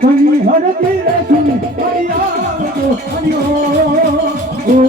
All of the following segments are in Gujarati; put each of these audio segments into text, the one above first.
ખની હરતી રે સુની હરિયા હરિયો ઓ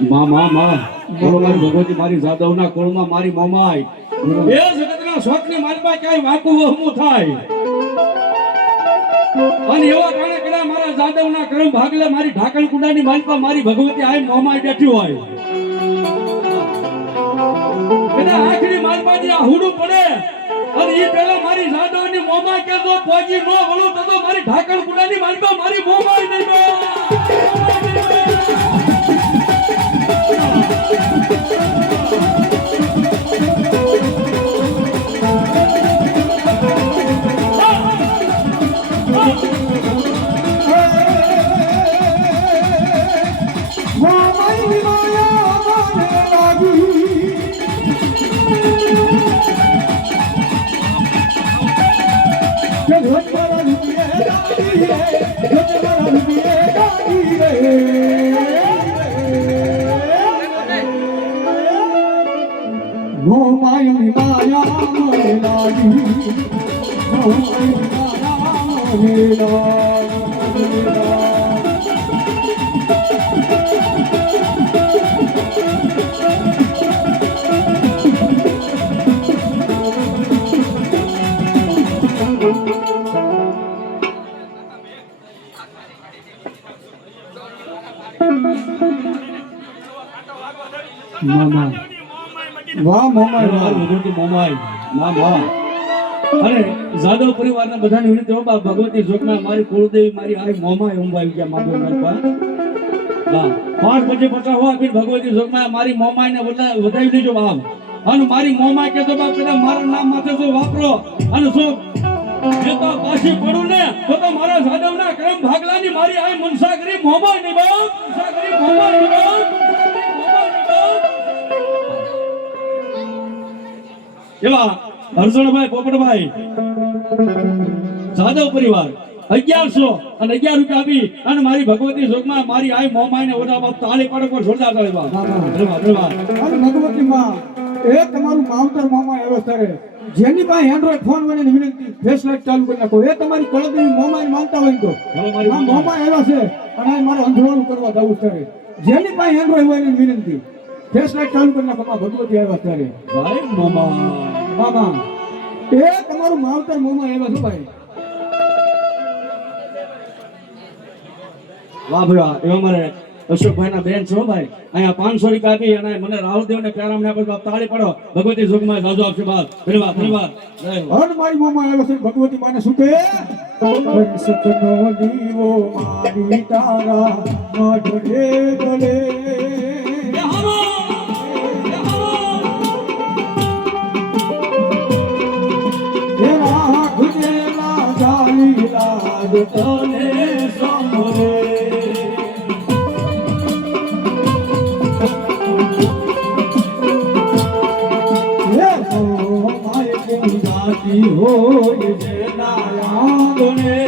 માં માં માં. મારી ભગવતી મારી જાદવના કોળમાં મારી મોમાય એ જગતના શોખને માલમાં ક્યાંય વાકુ વહમું થાય? અને એવા કારણે કદાચ મારા જાદવના કરમ ભાગલે મારી ઢાકણ કુંડાની માલપા મારી ભગવતી આય મોમાય બેઠી હોય. કદા આખરી માલપાની આ હુડું પડે અને એ પેલા મારી જાદવની મોમાય કે જો પોગી નો વળો તો મારી ઢાકણ કુંડાની માલપા મારી મોમાય નહીં મામા વાહ મામા વાહ. મોમાય મા મા અને જાદવ પરિવારના બધાની વિનંતી, હો ભગવતી જોગમાં મારી કુળદેવી, મારી આઈ મોમાય આવી ગયા, માધવ મારપા હા પાંચ પછી પચાસ હોવા આપીને ભગવતી જોગમાં મારી મોમાયને બધા વધાવી દેજો બાપ અને મારી મોમાય કે તો બાપ કદાચ મારા નામ માથે જો વાપરો. અને જો જે તો પાછી પડું ને, તો તો મારા જાદવના કરમ ભાગલાની મારી આ મનસા કરી મોમાય નહીં બાપ મનસાગરી મોમાય નહીં બાપ એવા હરસણભાઈ પોપટભાઈ જાદવ પરિવાર અગિયારસો અને અગિયાર રૂપિયા આપી અને મારી ભગવતી જોગમાં મારી આઈ મોમાઈ ને ઓડા બાપ તાળી પાડો કોઈ જોરદાર તાળી બાપ ભગવતી માં એ તમારું માવતર મામા એવો સરે જેની પાસે એન્ડ્રોઈડ ફોન મને વિનંતી ફેસ લાઈટ ચાલુ કરી નાખો. એ તમારી કળદેવી મોમાઈ માનતા હોય તો. મોમા એવા છે અને મારે અંધવાળું કરવા જવું છે. જેની પાસે એન્ડ્રોઈડ હોય વિનંતી. ફેસ લાઈટ ચાલુ કરી નાખો માં ભગવતી આવ્યા ત્યારે. ભાઈ મામા. મામા એ તમારું માવતર મામા આવ્યા છો ભાઈ? વાહ ભાઈ વાહ. એવા મારે અશોકભાઈ ના બેન છો ભાઈ. અહીંયા પાંચસો રૂપિયા આપી અને મને રાહુલદેવ ને પ્યારામ ને આપે તાળી પડો. ભગવતી સુખમાં સાજો આપશે બાદ ધન્યવાદ. ધન્યવાદ. હર મારી મોમા આવ્યો છે. ભગવતી માને સુખે કહે નો દીવો મારી તારા મઢે ગલે. હોય જે નારાયણે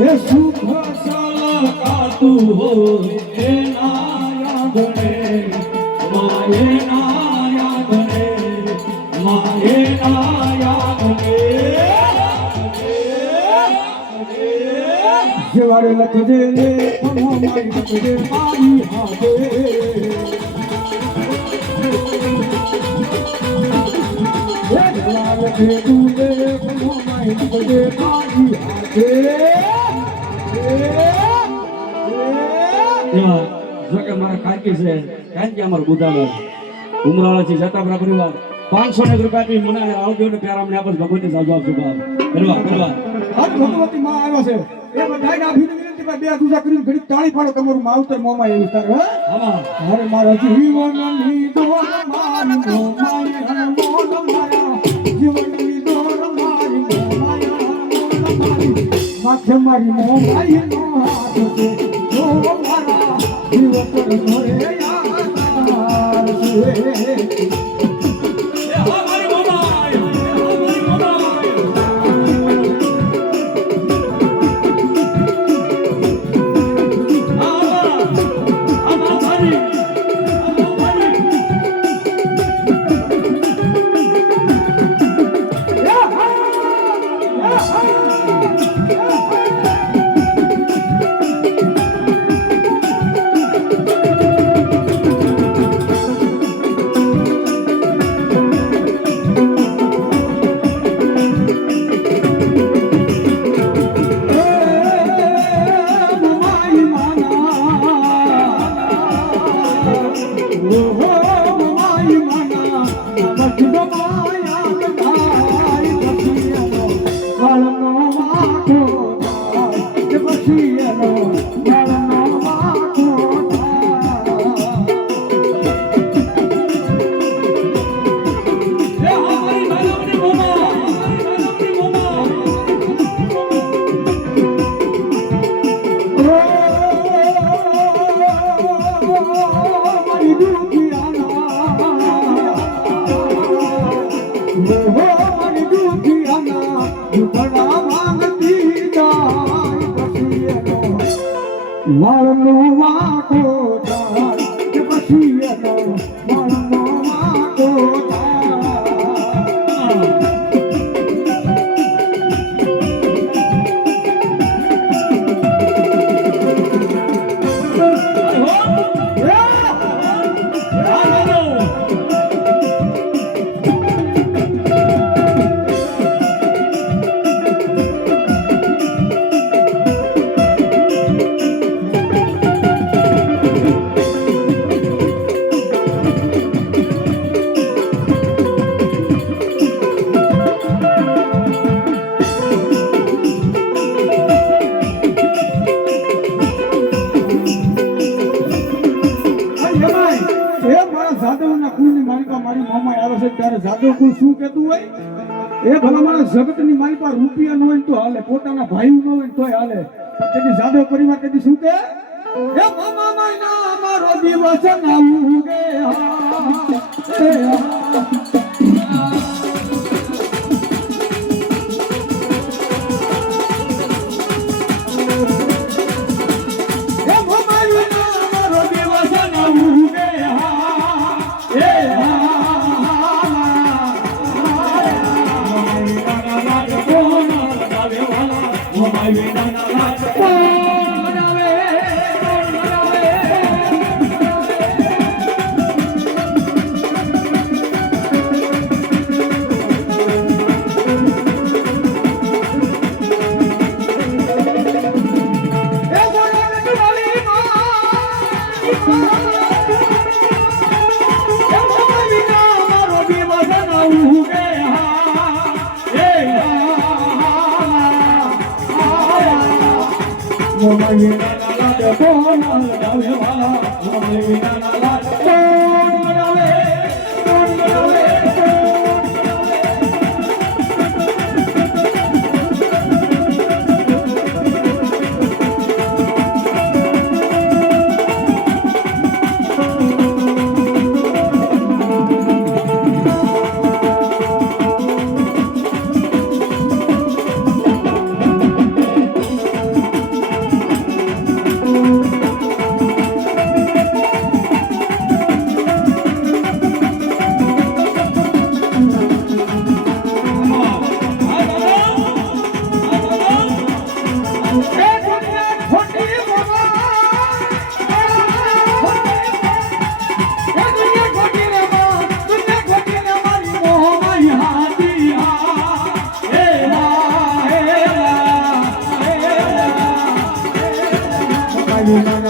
એ સુખ સલકાતું માયે ના જેવાડે લખજે લે ખમો મારી લખજે મારી હાથે. એ જેવા લખે તું લે ખમો મારી લખજે મારી હાથે. જો કે મારા કાકી છે કારણ કે અમારું ગુદાનો ઉમરાળા છે જતા પરિવાર. પાંચસો ને રૂપિયાથી મને આવજો ને પ્યારા મને આપસ ભગવતી સાજુ આપજો બાપ. કરવા કરવા ભગવતી માં આવ્યો છે. એ બધાને વિનંતી ભાઈ બે દુજા કરીને ઘડી તાળી પાડો તમારું માવતર મોમાં એવું તાર હે અરે મારા Mm-hmm. જાદવના કુળની માલિકા મારી મામા આવે છે ત્યારે જાદવ શું કહેતું હોય? એ ભલા મારા જગતની માલિકા રૂપિયા ન હોય તો હાલે, પોતાના ભાઈ ન હોય તોય હાલે. પણ તેથી જાદવ પરિવાર કદી શું કે એ મામા મારો દિવસ ના ઉગે હા. વિના લાલા ડબો લાલ ડાવે વાલા અમે વિના લાલા Oh,